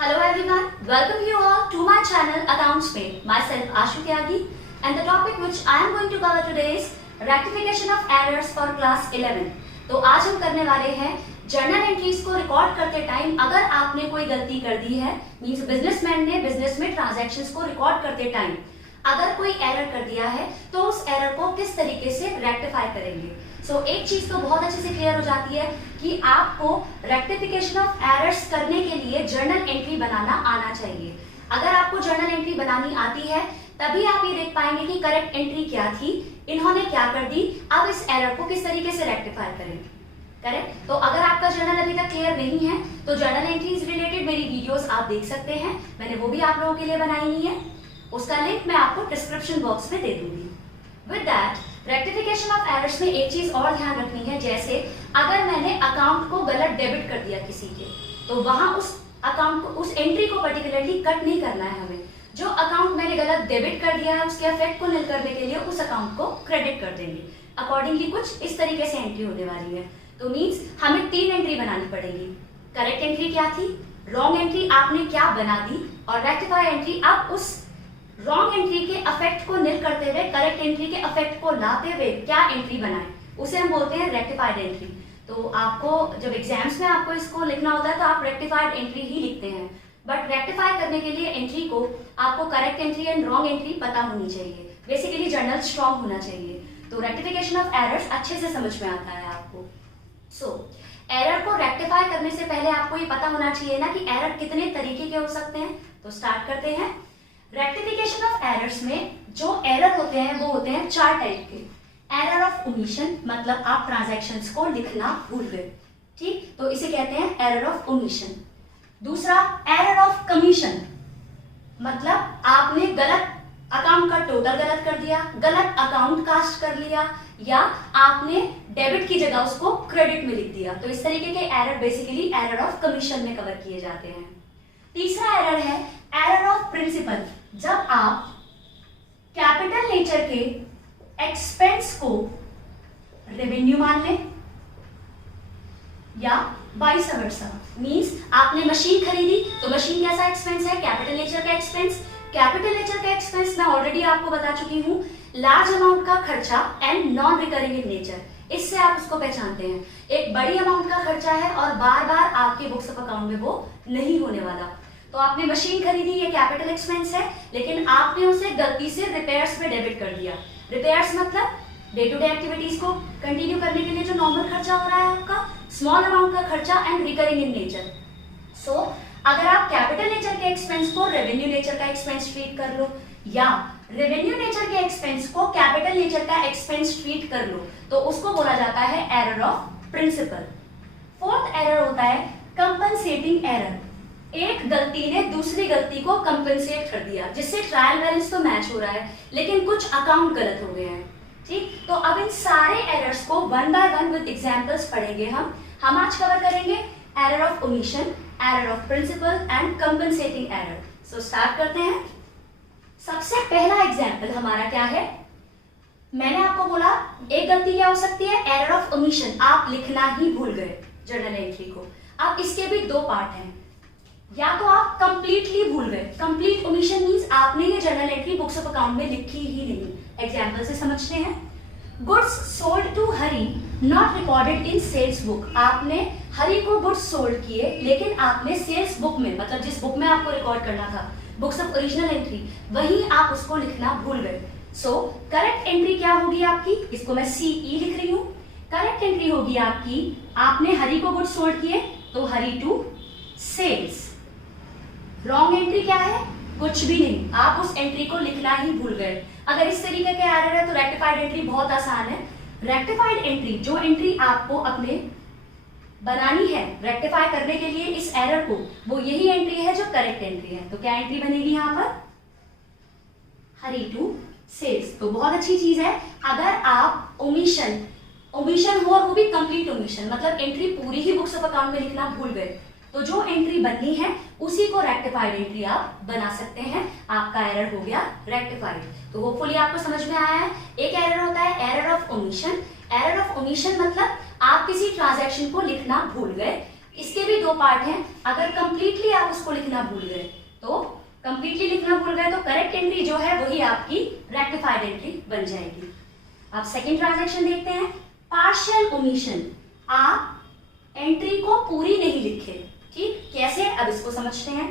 Hello everyone, welcome you all to my channel Accounts Pain. Myself Ashu Tyagi, and the topic which I am going to cover today is rectification of errors for class 11. तो आज हम करने वाले हैं journal entries को record करते time अगर आपने कोई गलती कर दी है, मींस बिजनेसमैन ने बिजनेस में ट्रांजैक्शंस को रिकॉर्ड करते टाइम अगर कोई एरर कर दिया है तो उस एरर को किस तरीके से रेक्टिफाई करेंगे। एक चीज तो बहुत अच्छे से क्लियर हो जाती है कि आपको रेक्टिफिकेशन ऑफ एरर्स करने के लिए जर्नल एंट्री बनाना आना चाहिए। अगर आपको जर्नल एंट्री बनानी आती है तभी आप ये देख पाएंगे कि करेक्ट एंट्री क्या थी, इन्होंने क्या कर दी, अब इस एरर को किस तरीके से रेक्टिफाई करें। करेक्ट। तो अगर आपका जर्नल अभी तक क्लियर नहीं है तो जर्नल एंट्रीज रिलेटेड मेरी वीडियोस आप देख सकते हैं, मैंने वो भी आप लोगों के लिए बनाई हुई है, उसका लिंक मैं आपको डिस्क्रिप्शन बॉक्स में दे दूंगी। With that rectification of errors में एक चीज और ध्यान रखनी है, जैसे अगर मैंने अकाउंट को गलत डेबिट कर दिया किसी के, तो वहां उस अकाउंट को, उस एंट्री को पर्टिकुलरली कट नहीं करना है हमें। जो अकाउंट मैंने गलत डेबिट कर दिया है उसके इफेक्ट को निल करने के लिए उस अकाउंट को क्रेडिट कर देंगे। अकॉर्डिंगली कुछ इस तरीके से एंट्री होने वाली है। तो मीन्स हमें 3 एंट्री बनानी पड़ेगी। करेक्ट एंट्री क्या थी, रॉन्ग एंट्री आपने क्या बना दी, और रेक्टिफाई एंट्री आप उस रॉन्ग एंट्री के अफेक्ट को निल करते हुए करेक्ट एंट्री के अफेक्ट को लाते हुए क्या एंट्री बनाए, उसे हम बोलते हैं रेक्टिफाइड एंट्री। तो आपको जब एग्जाम्स में आपको इसको लिखना होता है तो आप रेक्टिफाइड एंट्री ही लिखते हैं, बट रेक्टिफाई करने के लिए एंट्री को आपको correct entry and wrong entry पता होनी चाहिए। बेसिकली जर्नल स्ट्रॉन्ग होना चाहिए, तो रेक्टिफिकेशन ऑफ एरर्स अच्छे से समझ में आता है आपको। एरर को रेक्टिफाई करने से पहले आपको ये पता होना चाहिए ना कि एरर कितने तरीके के हो सकते हैं। तो स्टार्ट करते हैं। रेक्टिफिकेशन ऑफ एरर्स में जो एरर होते हैं वो होते हैं 4 टाइप के। एरर ऑफ ओमिशन, मतलब आप ट्रांजैक्शंस को लिखना भूल गए, ठीक, तो इसे कहते हैं एरर ऑफ ओमिशन। दूसरा एरर ऑफ कमीशन, मतलब आपने गलत अकाउंट का टोटल गलत कर दिया, गलत अकाउंट कास्ट कर लिया, या आपने डेबिट की जगह उसको क्रेडिट में लिख दिया। तो इस तरीके के error basically error of commission में कवर किए जाते हैं। तीसरा एरर है एरर ऑफ प्रिंसिपल, जब आप कैपिटल नेचर के एक्सपेंस को रेवेन्यू मान लें या वाइस वर्सा। मींस आपने मशीन खरीदी तो मशीन कैसा एक्सपेंस है, कैपिटल नेचर का एक्सपेंस। कैपिटल नेचर का एक्सपेंस मैं ऑलरेडी आपको बता चुकी हूं, लार्ज अमाउंट का खर्चा and non recurring in nature, इससे आप उसको पहचानते हैं। एक बड़ी अमाउंट का खर्चा है और बार बार आपके बुक्स ऑफ अकाउंट में वो नहीं होने वाला। तो आपने मशीन खरीदी, ये कैपिटल एक्सपेंस है, लेकिन आपने उसे गलती से रिपेयर्स में डेबिट कर दिया। रिपेयर्स मतलब डे टू डे एक्टिविटीज को कंटिन्यू करने के लिए जो नॉर्मल खर्चा हो रहा है आपका, स्मॉल अमाउंट का खर्चा एंड रिकरिंग इन नेचर। अगर आप कैपिटल नेचर के एक्सपेंस को रेवेन्यू नेचर का एक्सपेंस ट्रीट कर लो, या रेवेन्यू नेचर के एक्सपेंस को कैपिटल नेचर का एक्सपेंस ट्रीट कर लो, तो उसको बोला जाता है error of principle. Fourth error होता है कंपनसेटिंग एरर। एक गलती ने दूसरी गलती को कंपनसेट कर दिया, जिससे ट्रायल बैलेंस तो मैच हो रहा है लेकिन कुछ अकाउंट गलत हो गए हैं, ठीक। तो अब इन सारे एरर्स को one by one with examples पढ़ेंगे हम आज कवर करेंगे error of omission, error of principle and compensating error. So start करते हैं। सबसे पहला एग्जांपल हमारा क्या है, मैंने आपको बोला एक गलती क्या हो सकती है, एरर ऑफ ओमिशन, आप लिखना ही भूल गए जर्नल एंट्री को। अब इसके भी 2 पार्ट हैं, या तो आप कंप्लीटली भूल गए, कंप्लीट ओमिशन मींस आपने ये journal entry books of account में लिखी ही नहीं। एग्जांपल से समझते हैं। Goods sold to Hari not recorded in sales book, आपने हरी को गुड्स सोल्ड किए लेकिन आपने सेल्स बुक में, मतलब जिस बुक में आपको रिकॉर्ड करना था, बुक्स ऑफ ओरिजिनल एंट्री, वहीं आप उसको लिखना भूल गए। करेक्ट एंट्री क्या होगी आपकी, इसको मैं CE लिख रही हूं। करेक्ट एंट्री होगी आपकी, आपने हरी को गुड्स सोल्ड किए तो Hari to sales. Wrong entry क्या है, कुछ भी नहीं, आप उस एंट्री को लिखना ही भूल गए। अगर इस तरीके के एरर है तो रेक्टिफाइड एंट्री बहुत आसान है। रेक्टिफाइड एंट्री, जो एंट्री आपको अपने बनानी है रेक्टिफाई करने के लिए इस एरर को, वो यही एंट्री है जो करेक्ट एंट्री है। तो क्या एंट्री बनेगी यहाँ पर, हरी टू सेल्स। तो बहुत अच्छी चीज है, अगर आप ओमिशन हो और वो भी कंप्लीट ओमिशन, मतलब एंट्री पूरी ही बुक्स ऑफ अकाउंट में लिखना भूल गए, तो जो एंट्री बननी है उसी को रेक्टिफाइड एंट्री आप बना सकते हैं। आपका एरर हो गया रेक्टिफाइड। तो होपफुली आपको समझ में आया है। एक एरर होता है error of omission. Error of omission मतलब आप किसी ट्रांजैक्शन को लिखना भूल गए, इसके भी दो पार्ट हैं। अगर कंप्लीटली आप उसको लिखना भूल गए तो करेक्ट एंट्री जो है वही आपकी रेक्टिफाइड एंट्री बन जाएगी। अब सेकंड ट्रांजैक्शन देखते हैं, पार्शियल ओमिशन। आप एंट्री को पूरी नहीं लिखे, ठीक, कैसे, अब इसको समझते हैं।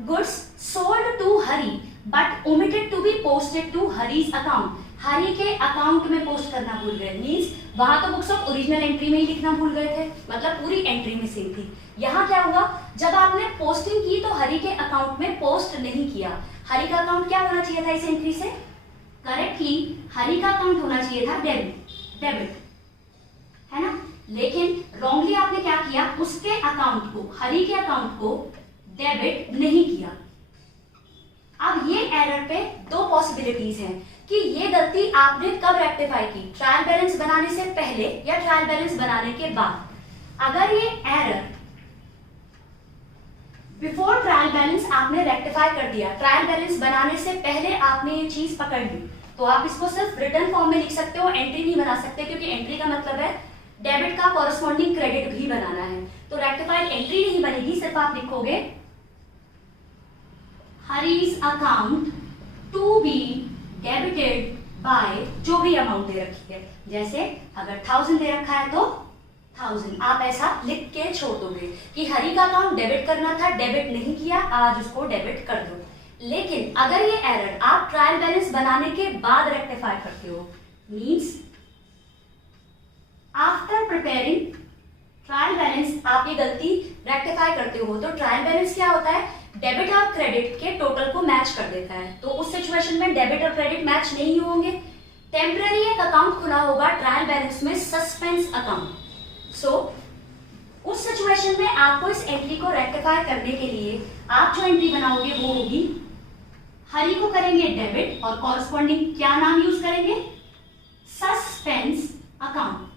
Goods sold to Hari but omitted to be posted to Hari's account. Hari के अकाउंट में पोस्ट करना भूल गए, मींस वहां तो बुक्स ऑफ ओरिजिनल एंट्री में ही लिखना भूल गए थे, मतलब पूरी एंट्री मिसिंग थी। यहाँ क्या हुआ, जब आपने पोस्टिंग की तो हरी के अकाउंट में पोस्ट नहीं किया। हरी का अकाउंट क्या होना चाहिए था इस एंट्री से, करेक्टली हरी का अकाउंट होना चाहिए था डेबिट, है ना, लेकिन रॉन्गली आपने क्या किया, उसके अकाउंट को, हरी के अकाउंट को डेबिट नहीं किया। अब ये एरर पे दो पॉसिबिलिटीज हैं कि ये गलती आपने कब रेक्टिफाई की, ट्रायल बैलेंस बनाने से पहले या ट्रायल बैलेंस बनाने के बाद। अगर ये एरर बिफोर ट्रायल बैलेंस आपने रेक्टिफाई कर दिया, ट्रायल बैलेंस बनाने से पहले आपने ये चीज पकड़ ली, तो आप इसको सिर्फ रिटर्न फॉर्म में लिख सकते हो, एंट्री नहीं बना सकते, क्योंकि एंट्री का मतलब है डेबिट का कॉरेस्पॉन्डिंग क्रेडिट भी बनाना है। तो रेक्टिफाइड एंट्री नहीं बनेगी, सिर्फ आप लिखोगे Hari's account to be debited by जो भी अमाउंट दे रखी है। जैसे अगर 1000 दे रखा है तो 1000, आप ऐसा लिख के छोड़ दोगे कि हरी का अकाउंट डेबिट करना था, डेबिट नहीं किया, आज उसको डेबिट कर दो। लेकिन अगर ये एरर आप ट्रायल बैलेंस बनाने के बाद रेक्टिफाई करते हो, means after preparing trial balance आप ये गलती रेक्टिफाई करते हो, तो ट्रायल बैलेंस क्या होता है, डेबिट और क्रेडिट के टोटल को मैच कर देता है। तो उस सिचुएशन में डेबिट और क्रेडिट मैच नहीं होंगे, टेम्पररी एक अकाउंट खुला होगा ट्रायल बैलेंस में, सस्पेंस अकाउंट। सो उस सिचुएशन में आपको इस एंट्री को रेक्टिफाई करने के लिए आप जो एंट्री बनाओगे वो होगी, हरी को करेंगे डेबिट और कॉरेस्पॉन्डिंग क्या नाम यूज करेंगे, सस्पेंस अकाउंट।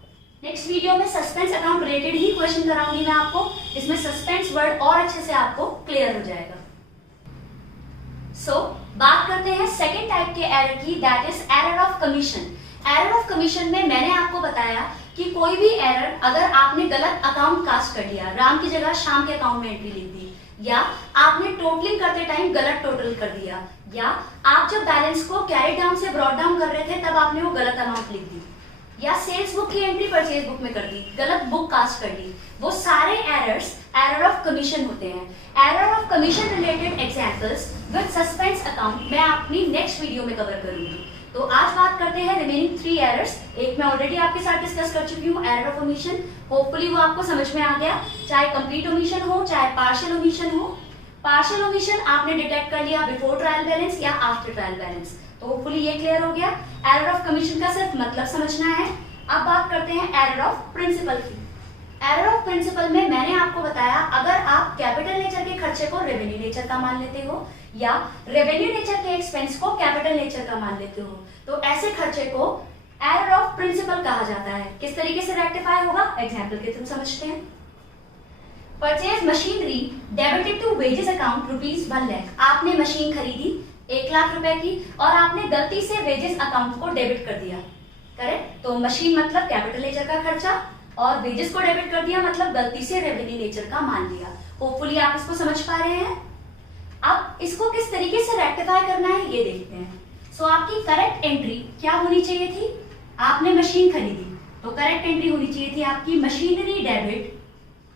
नेक्स्ट वीडियो में सस्पेंस अकाउंट रिलेटेड ही क्वेश्चन कराऊंगी मैं आपको, इसमें सस्पेंस वर्ड और अच्छे से आपको क्लियर हो जाएगा। सो बात करते हैं सेकंड टाइप के एरर की, that is error of commission. Error of commission में मैंने आपको बताया कि कोई भी एरर, अगर आपने गलत अकाउंट कास्ट कर दिया, राम की जगह शाम के अकाउंट में एंट्री लिख दी, या आपने टोटलिंग करते टाइम गलत टोटल कर दिया, या आप जब बैलेंस को कैरी डाउन से ब्रॉट डाउन कर रहे थे तब आपने वो गलत अमाउंट लिख दी, या सेल्स बुक की एंट्री परचेज बुक में कर दी, गलत बुक कास्ट कर दी, वो सारे एरर्स एरर ऑफ कमीशन होते हैं। Error of commission related examples with suspense account मैं अपनी नेक्स्ट वीडियो में कवर करूंगी। तो आज बात करते हैं रिमेनिंग 3 एरर्स। एक मैं ऑलरेडी आपके साथ डिस्कस कर चुकी हूँ, एरर ऑफ ओमिशन, होपफुली वो आपको समझ में आ गया, चाहे कंप्लीट ओमिशन हो चाहे पार्शियल ओमिशन हो। पार्शियल ओमिशन आपने डिटेक्ट कर लिया बिफोर ट्रायल बैलेंस या आफ्टर ट्रायल बैलेंस, तो होपफुली ये क्लियर हो गया। एरर ऑफ कमीशन का सिर्फ मतलब समझना है। अब बात करते हैं एरर ऑफ प्रिंसिपल की। एरर ऑफ प्रिंसिपल में मैंने आपको बताया, अगर आप कैपिटल नेचर के खर्चे को रेवेन्यू नेचर का मान लेते हो या रेवेन्यू नेचर के एक्सपेंस को कैपिटल नेचर का मान लेते हो, तो ऐसे खर्चे को एरर ऑफ प्रिंसिपल कहा जाता है। किस तरीके से रेक्टिफाई होगा, एग्जाम्पल के थ्रू समझते हैं। Purchase machinery debited to wages account ₹1 lakh. आपने मशीन खरीदी 1 लाख रुपए की और आपने गलती से वेजेस अकाउंट को डेबिट कर दिया, करेक्ट। तो मशीन मतलब कैपिटल नेचर का खर्चा और वेजेस को डेबिट कर दिया मतलब गलती से रेवेन्यू नेचर का मान लिया। होपफुली आप इसको समझ पा रहे हैं। अब इसको किस तरीके से रेक्टिफाई करना है ये देखते हैं। सो आपकी करेक्ट एंट्री क्या होनी चाहिए थी, आपने मशीन खरीदी तो करेक्ट एंट्री होनी चाहिए थी आपकी मशीनरी डेबिट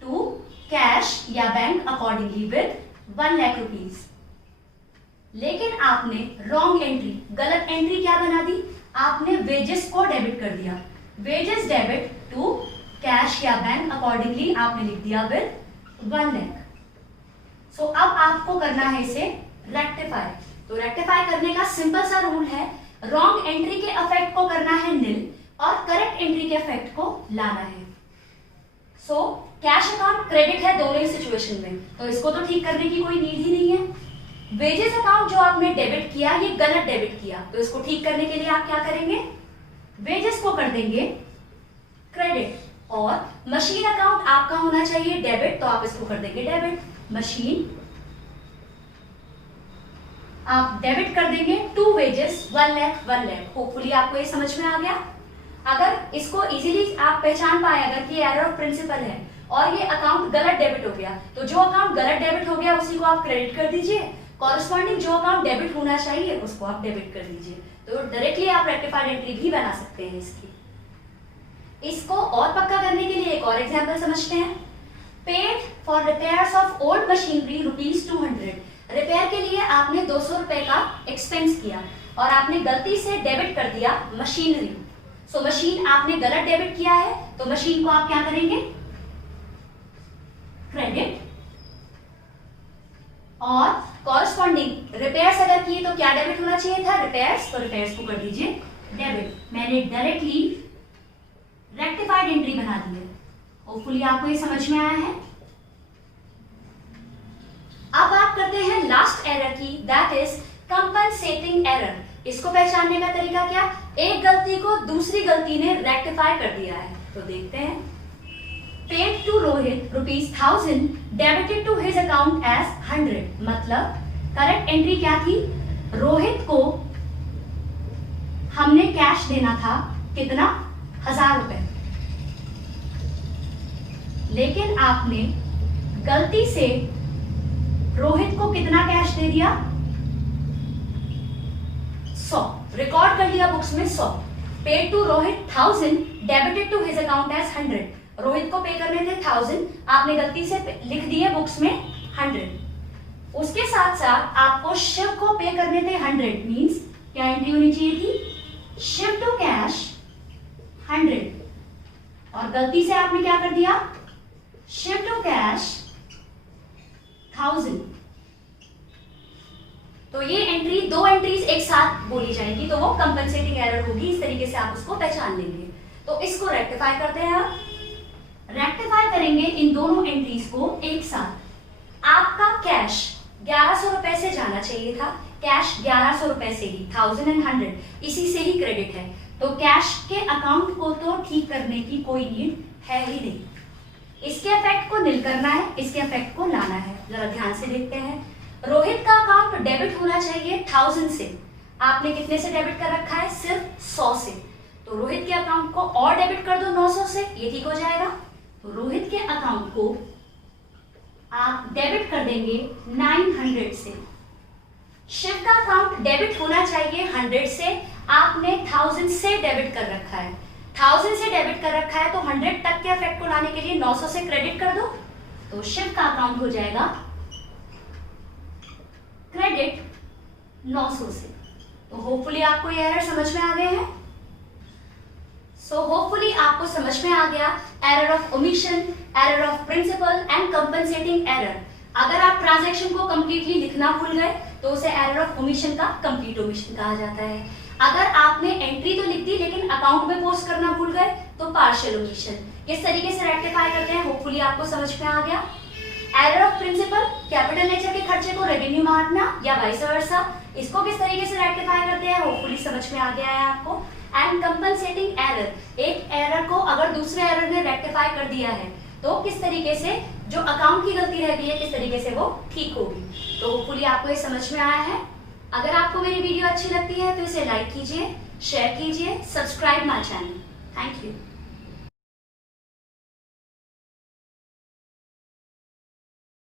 टू कैश या bank accordingly with 1 lakh rupees. लेकिन आपने रॉन्ग एंट्री, गलत एंट्री क्या बना दी, आपने वेजेस को डेबिट कर दिया, वेजेस डेबिट टू कैश या बैंक अकॉर्डिंगली आपने लिख दिया विद 1 लाख। सो अब आपको करना है इसे रेक्टिफाई। तो रेक्टिफाई करने का सिंपल सा रूल है, रॉन्ग एंट्री के इफेक्ट को करना है निल और करेक्ट एंट्री के इफेक्ट को लाना है। सो कैश अकाउंट क्रेडिट है दोनों ही सिचुएशन में, तो इसको तो ठीक करने की कोई नीड ही नहीं है। वेजेस अकाउंट जो आपने डेबिट किया ये गलत डेबिट किया, तो इसको ठीक करने के लिए आप क्या करेंगे, वेजेस को कर देंगे क्रेडिट, और मशीन अकाउंट आपका होना चाहिए डेबिट, तो आप इसको कर देंगे डेबिट। मशीन आप डेबिट कर देंगे टू वेजेस 1 लाख। होपफुली आपको ये समझ में आ गया। अगर इसको इजीली आप पहचान पाए अगर कि एरर ऑफ प्रिंसिपल है, और ये अकाउंट गलत डेबिट हो गया, तो जो अकाउंट गलत डेबिट हो गया उसी को आप क्रेडिट कर दीजिए, कॉरस्पॉन्डिंग जो अकाउंट डेबिट होना चाहिए उसको आप डेबिट कर दीजिए। तो डायरेक्टली आप रेक्टिफाइड एंट्री भी बना सकते हैं इसकी। इसको और पक्का करने के लिए एक और एग्जांपल समझते हैं। Paid for repairs of old machinery ₹200। Repair के लिए आपने 200 रुपए का एक्सपेंस किया और आपने गलती से डेबिट कर दिया मशीनरी। सो मशीन आपने गलत डेबिट किया है, तो मशीन को आप क्या करेंगे, क्रेडिट, और कॉरस्पॉन्डिंग रिपेयर्स अगर किए तो क्या डेबिट होना चाहिए था, रिपेयर्स, तो रिपेयर्स को कर दीजिए डेबिट। मैंने डायरेक्टली रेक्टिफाइड एंट्री बना दी है। होपफुली आपको ये समझ में आया है। अब बात करते हैं लास्ट एरर की, दैट इज कंपनसेटिंग एरर। इसको पहचानने का तरीका क्या, एक गलती को दूसरी गलती ने रेक्टिफाई कर दिया है। तो देखते हैं। Paid to Rohit ₹1000 debited to his account as 100। मतलब करेक्ट एंट्री क्या थी, रोहित को हमने कैश देना था कितना, 1000 रुपए, लेकिन आपने गलती से रोहित को कितना कैश दे दिया, 100। रिकॉर्ड कर लिया बुक्स में 100। Paid to Rohit 1000 debited to his account as 100। Rohit को पे करने थे 1000, आपने गलती से लिख दिए बुक्स में 100। उसके साथ साथ आपको शिव को पे करने थे 100, मींस क्या एंट्री होनी चाहिए थी, शिव टू कैश 100, और गलती से आपने क्या कर दिया, शिव टू कैश 1000। तो ये एंट्री, दो एंट्रीज एक साथ बोली जाएगी तो वो कंपनसेटिंग एरर होगी। इस तरीके से आप उसको पहचान लेंगे। तो इसको रेक्टिफाई करते हैं। आप रेक्टिफाई करेंगे इन दोनों एंट्रीज को एक साथ। आपका कैश 1100 रुपए से जाना चाहिए था, कैश 1100 रुपए से ही, 1000 एंड 100 इसी से ही क्रेडिट है, तो कैश के अकाउंट को तो ठीक करने की कोई नीड है ही नहीं। इसके इफेक्ट को निल करना है, इसके इफेक्ट को लाना है। जरा ध्यान से देखते हैं। रोहित का अकाउंट डेबिट होना चाहिए 1000 से, आपने कितने से डेबिट कर रखा है, सिर्फ 100 से। तो रोहित के अकाउंट को और डेबिट कर दो 900 से, ये ठीक हो जाएगा। तो रोहित के अकाउंट को आप डेबिट कर देंगे 900 से। शिव का अकाउंट डेबिट होना चाहिए 100 से, आपने 1000 से डेबिट कर रखा है। 1000 से डेबिट कर रखा है तो 100 तक के इफेक्ट को लाने के लिए 900 से क्रेडिट कर दो, तो शिव का अकाउंट हो जाएगा क्रेडिट 900 से। तो होपफुली आपको ये एरर समझ में आ गए हैं। सो होपफुली आपको समझ में आ गया error of omission, error of principle and compensating error. अगर आप ट्रांजैक्शन को कंप्लीटली लिखना भूल गए तो उसे एरर ऑफ ओमिशन का कंप्लीट ओमिशन कहा जाता है। अगर आपने एंट्री तो लिख दी लेकिन अकाउंट में पोस्ट करना भूल गए तो पार्शियल ओमिशन। किस तरीके से रेक्टिफाई करते हैं होपफुली आपको समझ में आ गया। Error of principle, capital nature के खर्चे को रेवेन्यू में बांटना या वाइस वर्सा, इसको किस तरीके से रेक्टिफाई करते हैं होपफुली समझ में आ गया है आपको। एंड कंपनसेटिंग एरर, एक एरर को अगर दूसरे एरर ने रेक्टिफाई कर दिया है तो किस तरीके से जो अकाउंट की गलती रह गई है किस तरीके से वो ठीक होगी। तो होपफुली आपको ये समझ में आया है। अगर आपको मेरी वीडियो अच्छी लगती है तो इसे लाइक कीजिए, शेयर कीजिए, subscribe my channel. Thank you.